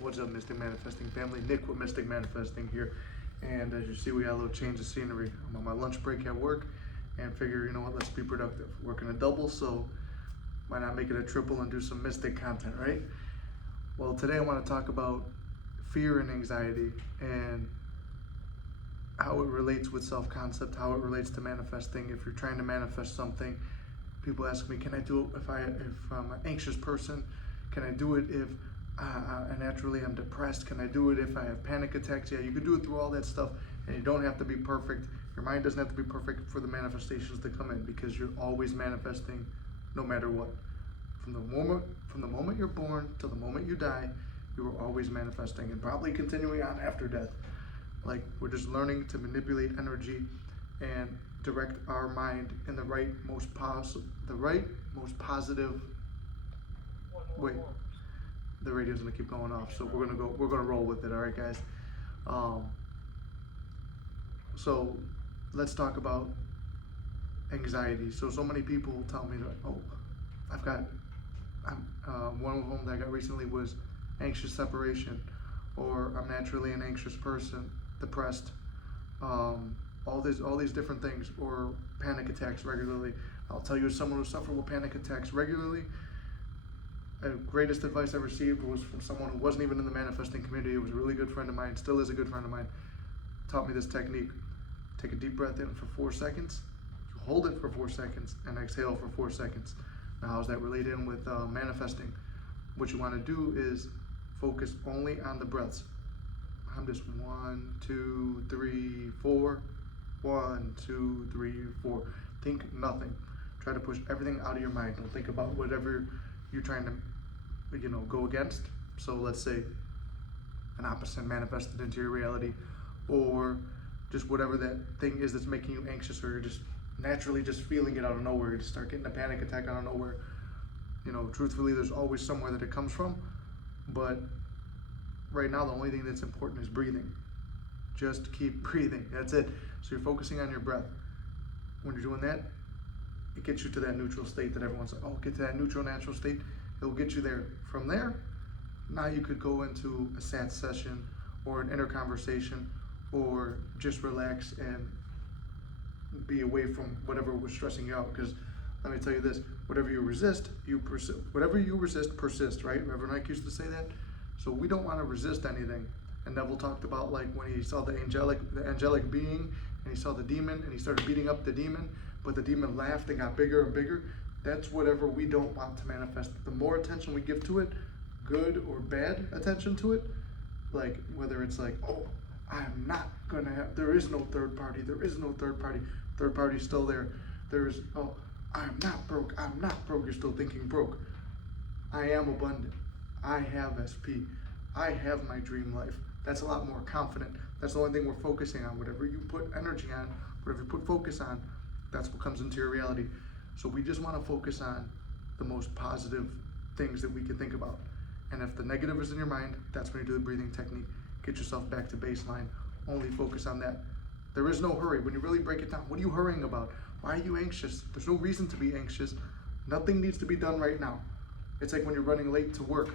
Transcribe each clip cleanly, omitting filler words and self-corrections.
What's up, Mystic Manifesting family? Nick with Mystic Manifesting here. And as you see, we got a little change of scenery. I'm on my lunch break at work and figure, you know what, let's be productive. Working a double, so why not make it a triple and do some Mystic content, right? Well, today I want to talk about fear and anxiety and how it relates with self-concept, how it relates to manifesting. If you're trying to manifest something, people ask me, can I do it if I'm an anxious person? Can I do it if naturally I'm depressed? Can I do it if I have panic attacks? Yeah, you can do it through all that stuff, and you don't have to be perfect. Your mind doesn't have to be perfect for the manifestations to come in, because you're always manifesting no matter what. From the moment you're born till the moment you die, you are always manifesting, and probably continuing on after death. Like, we're just learning to manipulate energy and direct our mind in the right, most positive. Wait, the radio's gonna keep going off, so we're gonna roll with it. All right, guys. So let's talk about anxiety. So many people tell me that, oh, one of them that I got recently was anxious separation, or I'm naturally an anxious person, depressed, all these different things, or panic attacks regularly. I'll tell you, as someone who suffered with panic attacks regularly, the greatest advice I received was from someone who wasn't even in the manifesting community. It was a really good friend of mine, still is a good friend of mine. Taught me this technique. Take a deep breath in for 4 seconds, you hold it for 4 seconds, and exhale for 4 seconds. Now, how's that related in with manifesting? What you want to do is focus only on the breaths. I'm just 1, 2, 3, 4. 1, 2, 3, 4. Think nothing. Try to push everything out of your mind. Don't think about whatever you're trying to, go against. So let's say an opposite manifested into your reality, or just whatever that thing is that's making you anxious, or you're just naturally just feeling it out of nowhere. You just start getting a panic attack out of nowhere. Truthfully, there's always somewhere that it comes from, but right now the only thing that's important is breathing. Just keep breathing. That's it. So you're focusing on your breath. When you're doing that, it gets you to that neutral state that everyone's like, oh, get to that neutral, natural state. It'll get you there. From there, now you could go into a sad session or an inner conversation, or just relax and be away from whatever was stressing you out. Because let me tell you this, whatever you resist, whatever you resist persists, right? Reverend Ike used to say that. So we don't want to resist anything. And Neville talked about, like, when he saw the angelic being, and he saw the demon, and he started beating up the demon, but the demon laughed and got bigger and bigger. That's whatever we don't want to manifest. The more attention we give to it, good or bad attention to it, like whether it's like, oh, I'm not gonna have, there is no third party, third party's still there. There's, oh, I'm not broke, you're still thinking broke. I am abundant, I have SP, I have my dream life. That's a lot more confident. That's the only thing we're focusing on. Whatever you put energy on, whatever you put focus on, that's what comes into your reality. So we just want to focus on the most positive things that we can think about. And if the negative is in your mind, that's when you do the breathing technique. Get yourself back to baseline. Only focus on that. There is no hurry. When you really break it down, what are you hurrying about? Why are you anxious? There's no reason to be anxious. Nothing needs to be done right now. It's like when you're running late to work.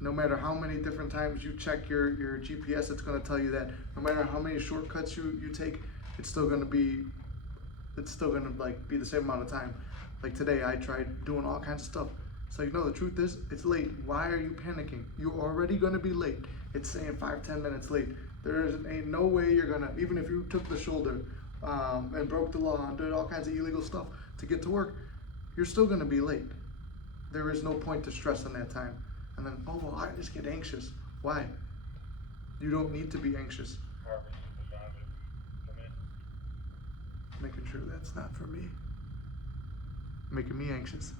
No matter how many different times you check your GPS, it's going to tell you that. No matter how many shortcuts you take, it's still going to be the same amount of time. Like today, I tried doing all kinds of stuff. It's like, no, the truth is, it's late. Why are you panicking? You're already going to be late. It's saying 5-10 minutes late. Ain't no way you're going to, even if you took the shoulder and broke the law and did all kinds of illegal stuff to get to work, you're still going to be late. There is no point to stress on that time. And then, oh, well, I just get anxious. Why? You don't need to be anxious. Making sure that's not for me. Making me anxious.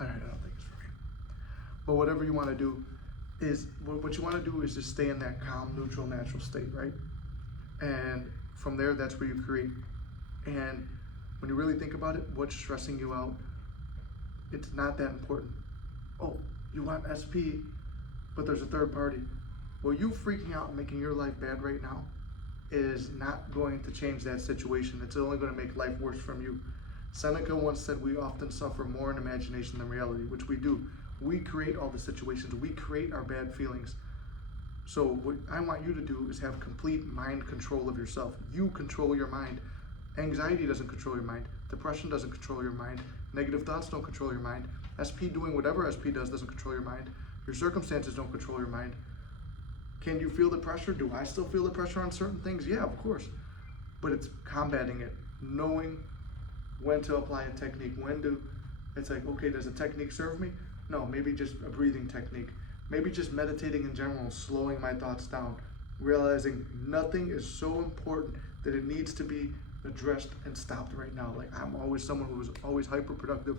All right, I don't think it's for me. But whatever you want to do is, what you want to do is just stay in that calm, neutral, natural state, right? And from there, that's where you create. And when you really think about it, what's stressing you out, it's not that important. Oh, you want SP, but there's a third party. Well, you freaking out and making your life bad right now, is not going to change that situation. It's only going to make life worse from you. Seneca once said, we often suffer more in imagination than reality, which we do. We create all the situations. We create our bad feelings. So what I want you to do is have complete mind control of yourself. You control your mind. Anxiety doesn't control your mind. Depression doesn't control your mind. Negative thoughts don't control your mind. SP doing whatever SP does doesn't control your mind. Your circumstances don't control your mind. Can you feel the pressure? Do I still feel the pressure on certain things? Yeah, of course. But it's combating it, knowing when to apply a technique, it's like, okay, does a technique serve me? No, maybe just a breathing technique. Maybe just meditating in general, slowing my thoughts down, realizing nothing is so important that it needs to be addressed and stopped right now. Like, I'm always someone who was always hyper productive,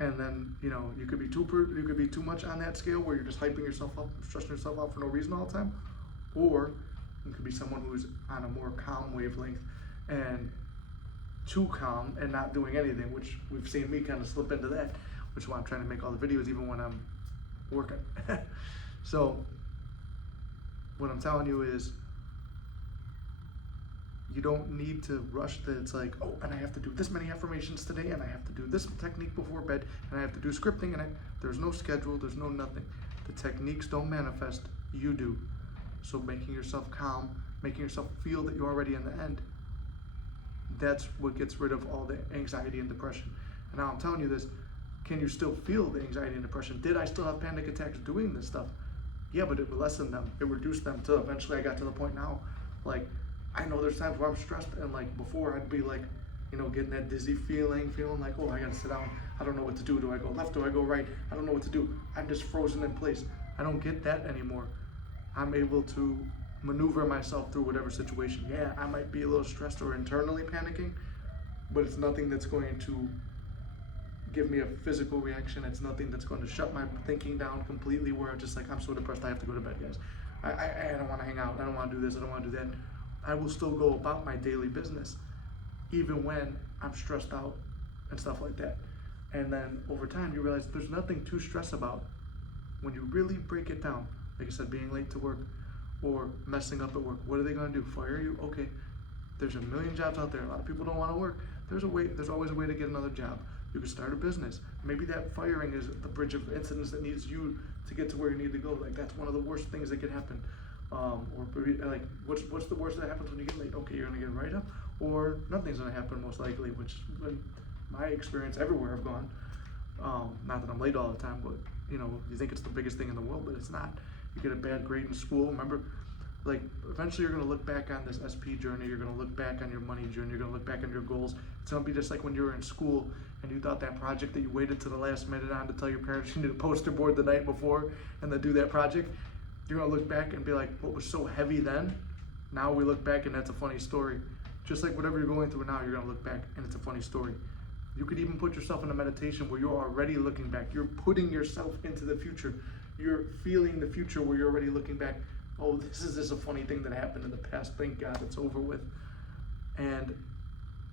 and then you could be too much on that scale where you're just hyping yourself up, stressing yourself out for no reason all the time, or you could be someone who's on a more calm wavelength and too calm and not doing anything, which we've seen me kind of slip into that, which is why I'm trying to make all the videos even when I'm working. So what I'm telling you is, you don't need to rush that it's like, oh, and I have to do this many affirmations today, and I have to do this technique before bed, and I have to do scripting, and there's no schedule, there's no nothing. The techniques don't manifest, you do. So making yourself calm, making yourself feel that you're already in the end, that's what gets rid of all the anxiety and depression. And now I'm telling you this, can you still feel the anxiety and depression? Did I still have panic attacks doing this stuff? Yeah, but it lessened them, it reduced them, till eventually I got to the point now, like, I know there's times where I'm stressed, and like before I'd be like, getting that dizzy feeling like, oh, I gotta sit down, I don't know what to do I go left, do I go right, I don't know what to do, I'm just frozen in place. I don't get that anymore. I'm able to maneuver myself through whatever situation. Yeah, I might be a little stressed or internally panicking, but it's nothing that's going to give me a physical reaction. It's nothing that's going to shut my thinking down completely, where I'm just like, I'm so depressed, I have to go to bed, guys. I don't want to hang out, I don't want to do this, I don't want to do that. I will still go about my daily business, even when I'm stressed out and stuff like that. And then over time, you realize there's nothing to stress about when you really break it down. Like I said, being late to work or messing up at work. What are they going to do? Fire you? Okay. There's a million jobs out there. A lot of people don't want to work. There's always a way to get another job. You can start a business. Maybe that firing is the bridge of incidents that needs you to get to where you need to go. Like, that's one of the worst things that could happen. Or like, what's the worst that happens when you get late? Okay, you're gonna get a write-up, or nothing's gonna happen most likely, which in my experience everywhere I've gone. Not that I'm late all the time, but you think it's the biggest thing in the world, but it's not. You get a bad grade in school, remember, like, eventually you're gonna look back on this SP journey, you're gonna look back on your money journey, you're gonna look back on your goals. It's gonna be just like when you were in school and you thought that project that you waited to the last minute on to tell your parents you need a poster board the night before and then do that project. You're gonna look back and be like, what was so heavy then? Now we look back and that's a funny story. Just like whatever you're going through now, you're gonna look back and it's a funny story. You could even put yourself in a meditation where you're already looking back. You're putting yourself into the future. You're feeling the future where you're already looking back. Oh, this is just a funny thing that happened in the past. Thank God it's over with. And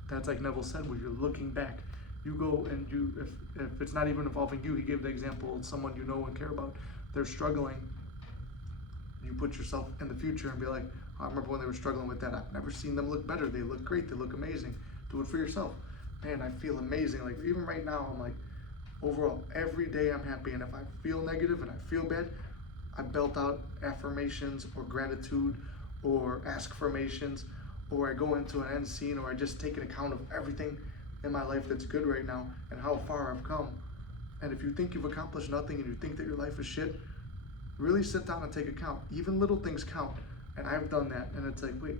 that's like Neville said, where you're looking back. You go and if it's not even involving you, he gave the example of someone you know and care about, they're struggling. You put yourself in the future and be like, I remember when they were struggling with that. I've never seen them look better. They look great. They look amazing. Do it for yourself. Man, I feel amazing. Like, even right now, I'm like, overall, every day I'm happy. And if I feel negative and I feel bad, I belt out affirmations or gratitude or ask-formations, or I go into an end scene, or I just take an account of everything in my life that's good right now and how far I've come. And if you think you've accomplished nothing and you think that your life is shit, really sit down and take account. Even little things count. And I've done that. And it's like, wait,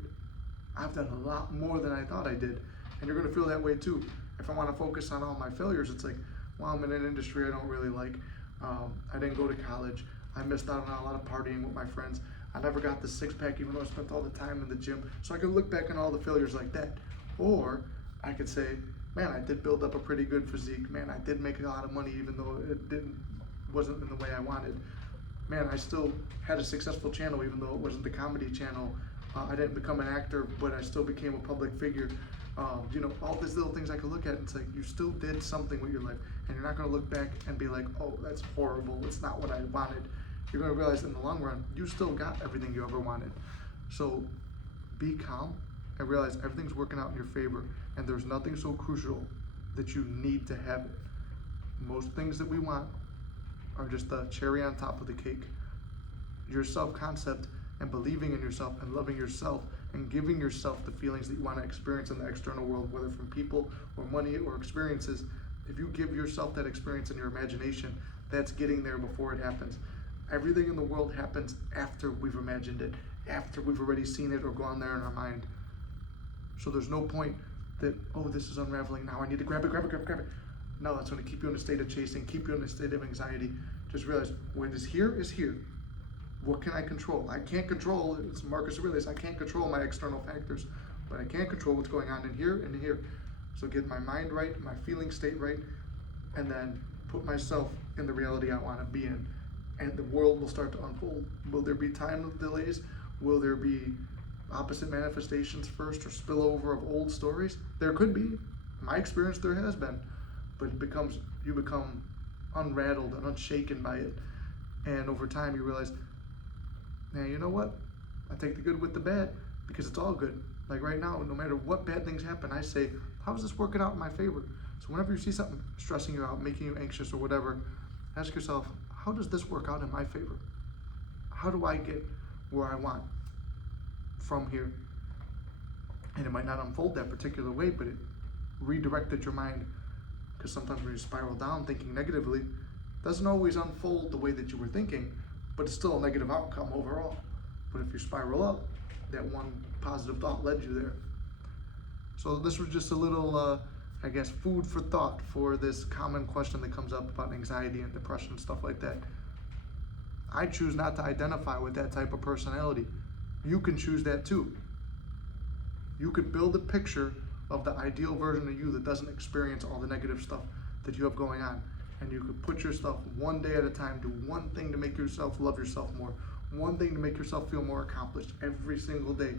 I've done a lot more than I thought I did. And you're gonna feel that way too. If I wanna focus on all my failures, it's like, well, I'm in an industry I don't really like. I didn't go to college. I missed out on a lot of partying with my friends. I never got the six-pack even though I spent all the time in the gym. So I could look back on all the failures like that. Or I could say, man, I did build up a pretty good physique. Man, I did make a lot of money even though it wasn't in the way I wanted. Man, I still had a successful channel even though it wasn't the comedy channel. I didn't become an actor, but I still became a public figure. All these little things I could look at and say, you still did something with your life. And you're not gonna look back and be like, oh, that's horrible, it's not what I wanted. You're gonna realize in the long run, you still got everything you ever wanted. So be calm and realize everything's working out in your favor, and there's nothing so crucial that you need to have it. Most things that we want are just the cherry on top of the cake. Your self-concept and believing in yourself and loving yourself and giving yourself the feelings that you want to experience in the external world, whether from people or money or experiences, if you give yourself that experience in your imagination, that's getting there before it happens. Everything in the world happens after we've imagined it, after we've already seen it or gone there in our mind. So there's no point that, oh, this is unraveling now, I need to grab it. No, that's going to keep you in a state of chasing, keep you in a state of anxiety. Just realize, what is here is here. What can I control? I can't control, it's Marcus Aurelius, I can't control my external factors, but I can control what's going on in here and here. So get my mind right, my feeling state right, and then put myself in the reality I want to be in. And the world will start to unfold. Will there be time delays? Will there be opposite manifestations first or spillover of old stories? There could be. In my experience, there has been. But you become unrattled and unshaken by it. And over time, you realize, now you know what? I take the good with the bad because it's all good. Like right now, no matter what bad things happen, I say, how is this working out in my favor? So whenever you see something stressing you out, making you anxious or whatever, ask yourself, how does this work out in my favor? How do I get where I want from here? And it might not unfold that particular way, but it redirected your mind. Because sometimes when you spiral down thinking negatively, it doesn't always unfold the way that you were thinking, but it's still a negative outcome overall. But if you spiral up, that one positive thought led you there. So this was just a little, I guess, food for thought for this common question that comes up about anxiety and depression and stuff like that. I choose not to identify with that type of personality. You can choose that too. You could build a picture of the ideal version of you that doesn't experience all the negative stuff that you have going on. And you could put yourself one day at a time, do one thing to make yourself love yourself more, one thing to make yourself feel more accomplished every single day.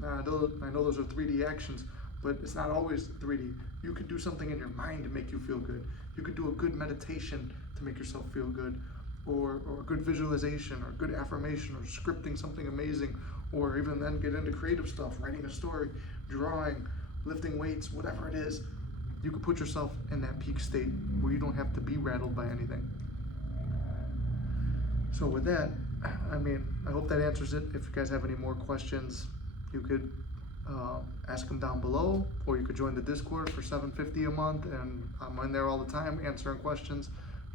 Now, I know those are 3D actions, but it's not always 3D. You could do something in your mind to make you feel good. You could do a good meditation to make yourself feel good, or a good visualization, or good affirmation, or scripting something amazing, or even then get into creative stuff, writing a story, drawing, lifting weights, whatever it is. You could put yourself in that peak state where you don't have to be rattled by anything. So with that, I hope that answers it. If you guys have any more questions, you could ask them down below, or you could join the Discord for $7.50 a month, and I'm in there all the time answering questions,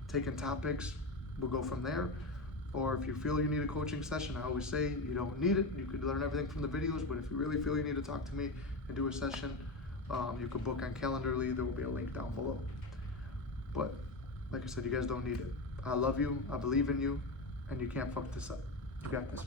taking topics. We'll go from there. Or if you feel you need a coaching session, I always say you don't need it. You could learn everything from the videos, but if you really feel you need to talk to me and do a session, you could book on Calendly. There will be a link down below. But like I said, you guys don't need it. I love you, I believe in you, and you can't fuck this up. You got this.